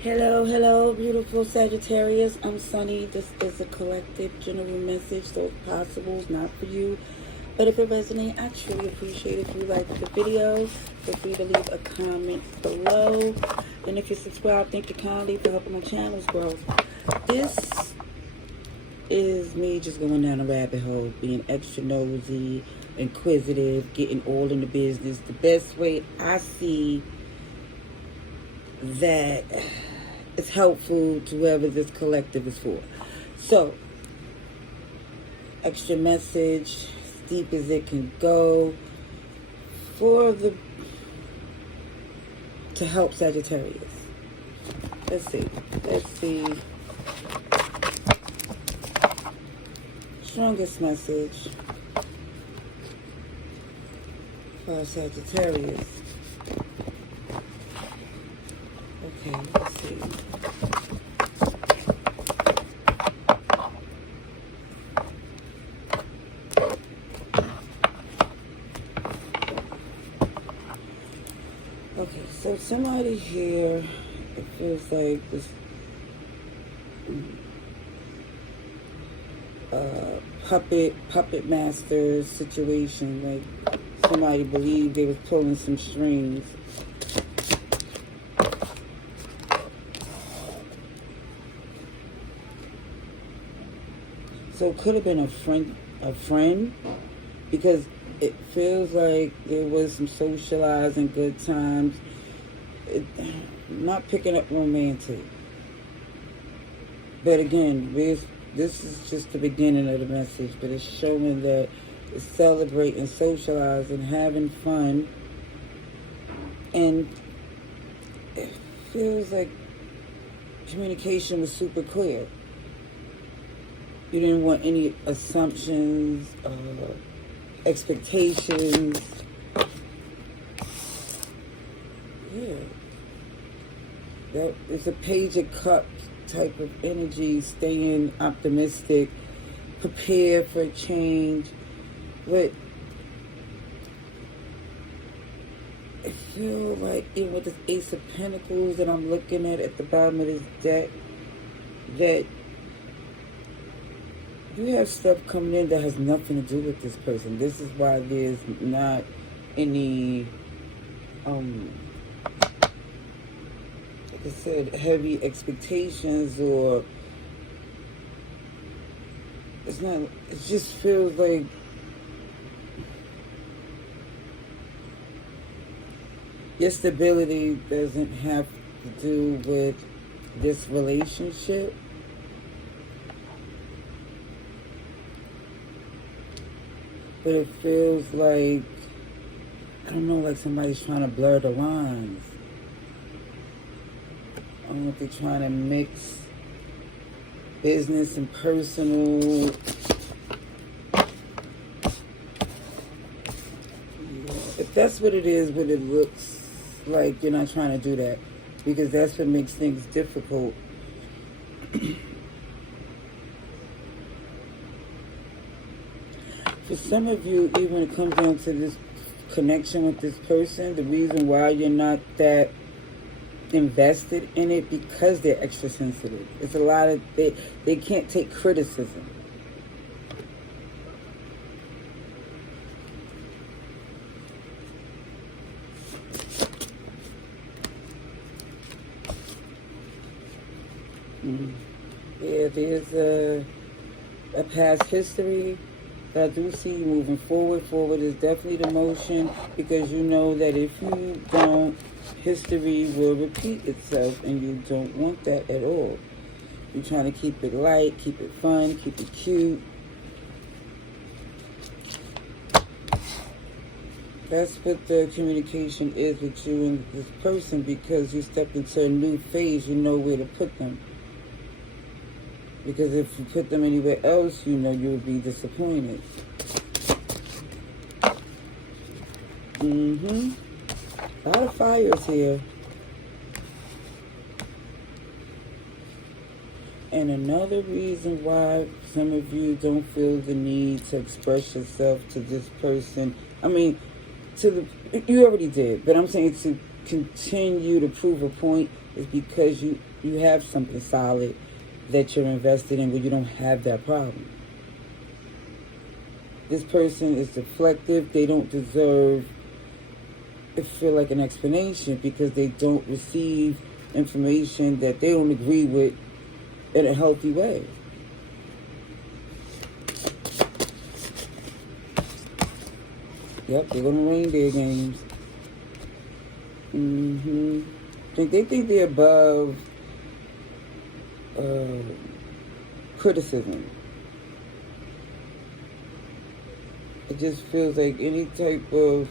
Hello, hello, beautiful Sagittarius. I'm Sunny. This is a collective general message, so if possible, not for you. But if it resonates, I truly appreciate it. If you like the video, feel free to leave a comment below. And if you subscribe, thank you kindly for helping my channel's growth. This is me just going down a rabbit hole, being extra nosy, inquisitive, getting all in the business. The best way I see that it's helpful to whoever this collective is for. So, extra message, as deep as it can go, to help Sagittarius. Let's see. Strongest message for Sagittarius. Okay, let's see. Okay, so somebody here, it feels like this puppet master situation, like somebody believed they was pulling some strings. So it could have been a friend, because it feels like there was some socializing, good times. Not picking up romantic. But again, this is just the beginning of the message, but it's showing that it's celebrating, socializing, having fun. And it feels like communication was super clear. You didn't want any assumptions, expectations. Yeah. That is a Page of Cups type of energy, staying optimistic, prepare for a change. But I feel like even with this Ace of Pentacles that I'm looking at the bottom of this deck, that you have stuff coming in that has nothing to do with this person. This is why there's not any, like I said, heavy expectations, or it's not, it just feels like your stability doesn't have to do with this relationship. But it feels like, I don't know, like somebody's trying to blur the lines. I don't know if they're trying to mix business and personal. If that's what it is, what it looks like, you're not trying to do that, because that's what makes things difficult. For some of you, even when it comes down to this connection with this person, the reason why you're not that invested in it, because they're extra sensitive. It's a lot of, they can't take criticism. Yeah, there's a past history. But I do see you moving forward. Forward is definitely the motion, because you know that if you don't, history will repeat itself, and you don't want that at all. You're trying to keep it light, keep it fun, keep it cute. That's what the communication is with you and this person, because you stepped into a new phase, you know where to put them. Because if you put them anywhere else, you know you would be disappointed. A lot of fires here. And another reason why some of you don't feel the need to express yourself to this person, I mean, you already did, but I'm saying to continue to prove a point is because you have something solid that you're invested in where you don't have that problem. This person is deflective. They don't deserve it feel like an explanation because they don't receive information that they don't agree with in a healthy way. Yep, they're going to reindeer games. They think they're above criticism. It just feels like any type of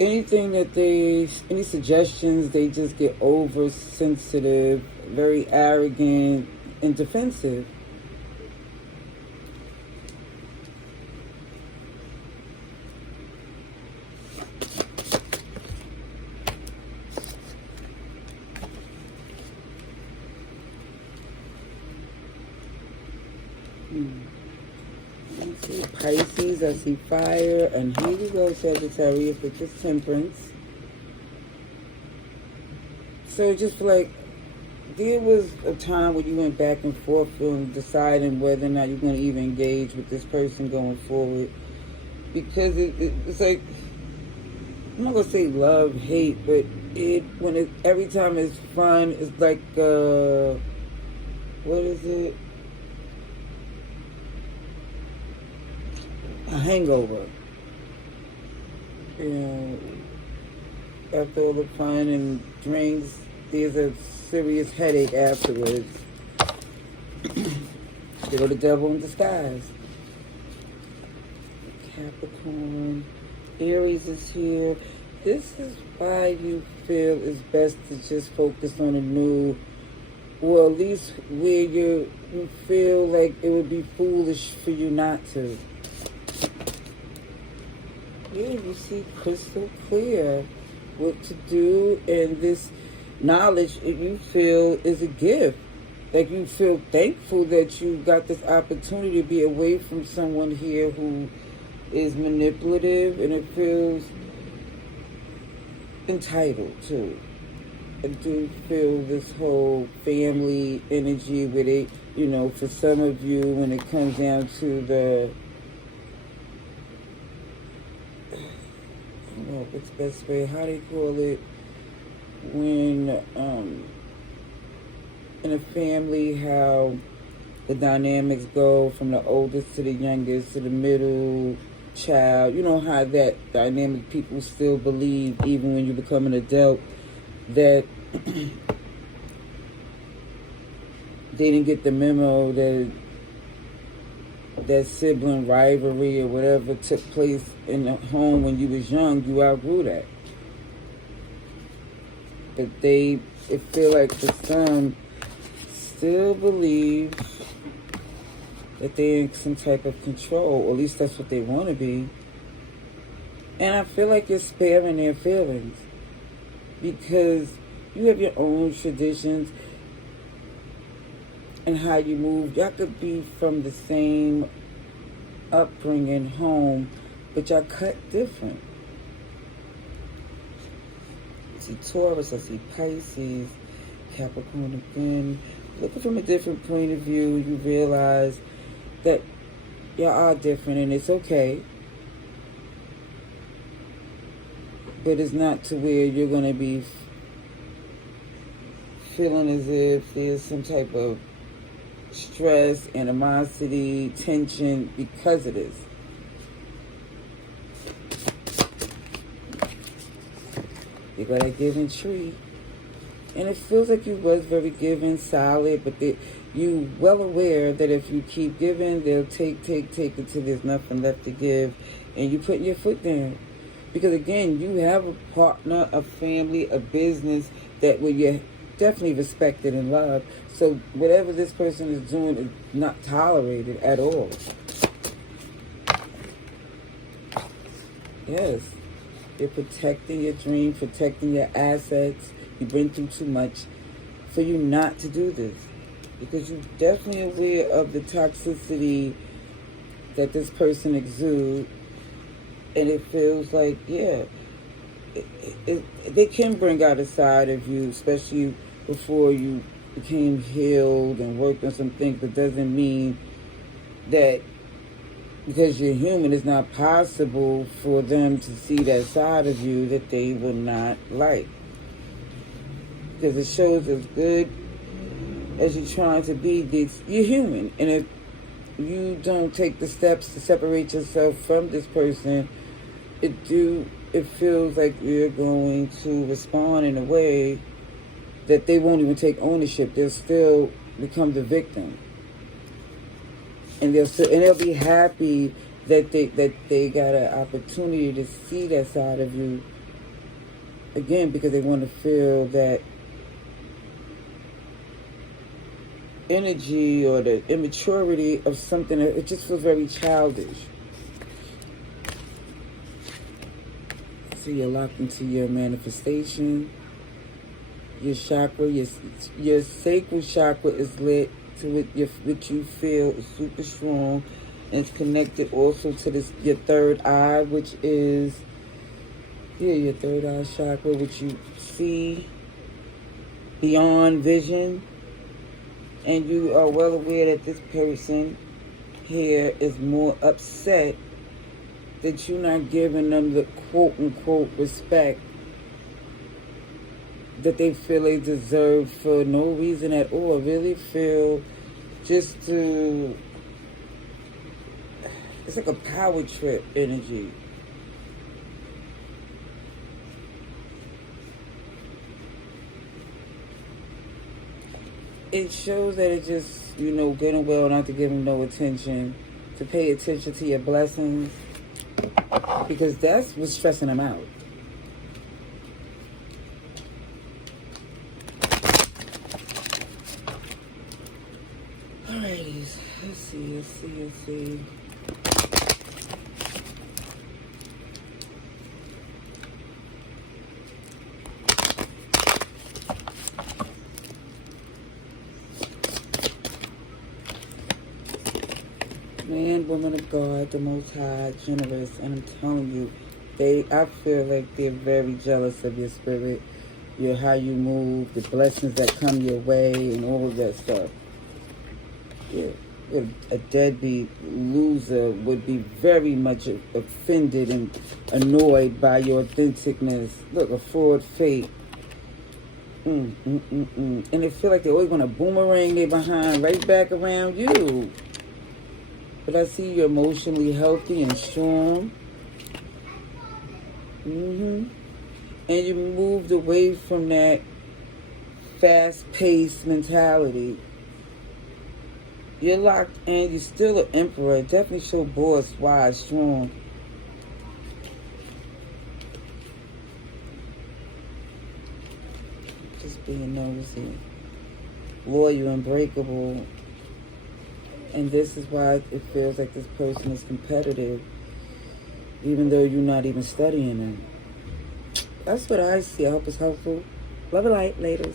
anything that any suggestions, they just get oversensitive, very arrogant, and defensive. I see Pisces, I see fire, and here we go, Sagittarius, with this Temperance. So just like, there was a time when you went back and forth on deciding whether or not you're going to even engage with this person going forward. Because it's like, I'm not going to say love, hate, but every time it's fun, it's like, what is it? A hangover. You know, after all the fun and drinks, there's a serious headache afterwards. They go the devil in disguise. Capricorn. Aries is here. This is why you feel it's best to just focus on a new, or at least where you feel like it would be foolish for you not to. Yeah, you see crystal clear what to do, and this knowledge you feel is a gift. Like, you feel thankful that you got this opportunity to be away from someone here who is manipulative, and it feels entitled to. I do feel this whole family energy where they, you know, for some of you, when it comes down to the, I don't know what's the best way, how they call it, when in a family, how the dynamics go from the oldest to the youngest to the middle child. You know how that dynamic, people still believe, even when you become an adult, that they didn't get the memo that sibling rivalry or whatever took place in the home when you was young. You outgrew that. But it feel like for some still believe that they're in some type of control, or at least that's what they want to be. And I feel like you're sparing their feelings because you have your own traditions and how you move. Y'all could be from the same upbringing, home, but y'all cut different. I see Taurus, I see Pisces, Capricorn again. Looking from a different point of view, you realize that y'all are different, and it's okay. But it's not to where you're going to be feeling as if there's some type of stress, animosity, tension because of this. You got that giving tree. And it feels like you was very giving, solid, but you well aware that if you keep giving, they'll take until there's nothing left to give. And you putting your foot down. Because again, you have a partner, a family, a business that where you're definitely respected and loved. So whatever this person is doing is not tolerated at all. Yes. They're protecting your dream, protecting your assets. You've been through too much for you not to do this. Because you're definitely aware of the toxicity that this person exudes. And it feels like, yeah, they can bring out a side of you, especially before you became healed and worked on some things, but doesn't mean that because you're human, it's not possible for them to see that side of you that they will not like. Because it shows as good as you're trying to be, you're human. And if you don't take the steps to separate yourself from this person, it feels like you're going to respond in a way that they won't even take ownership. They'll still become the victim. And they'll be happy that they got an opportunity to see that side of you again, because they want to feel that energy or the immaturity of something that it just feels very childish. So you're locked into your manifestation. Your chakra, your sacral chakra is lit to it, which you feel is super strong, and it's connected also to your third eye, which is your third eye chakra, which you see beyond vision, and you are well aware that this person here is more upset that you're not giving them the quote unquote respect that they feel they deserve for no reason at all. Really feel just to... It's like a power trip energy. It shows that it's just, good and well not to give them no attention, to pay attention to your blessings, because that's what's stressing them out. Alrighty, let's see. Man, woman of God, the Most High, generous, and I'm telling you, I feel like they're very jealous of your spirit, how you move, the blessings that come your way, and all of that stuff. Yeah, a deadbeat loser would be very much offended and annoyed by your authenticness. Look, a forward fate. And they feel like they always want to boomerang their behind right back around you. But I see you're emotionally healthy and strong. And you moved away from that fast-paced mentality. You're locked in. You're still an emperor. Definitely show boss, wise, strong. Just being nosy. Loyal, unbreakable. And this is why it feels like this person is competitive, even though you're not even studying them. That's what I see. I hope it's helpful. Love and light. Later.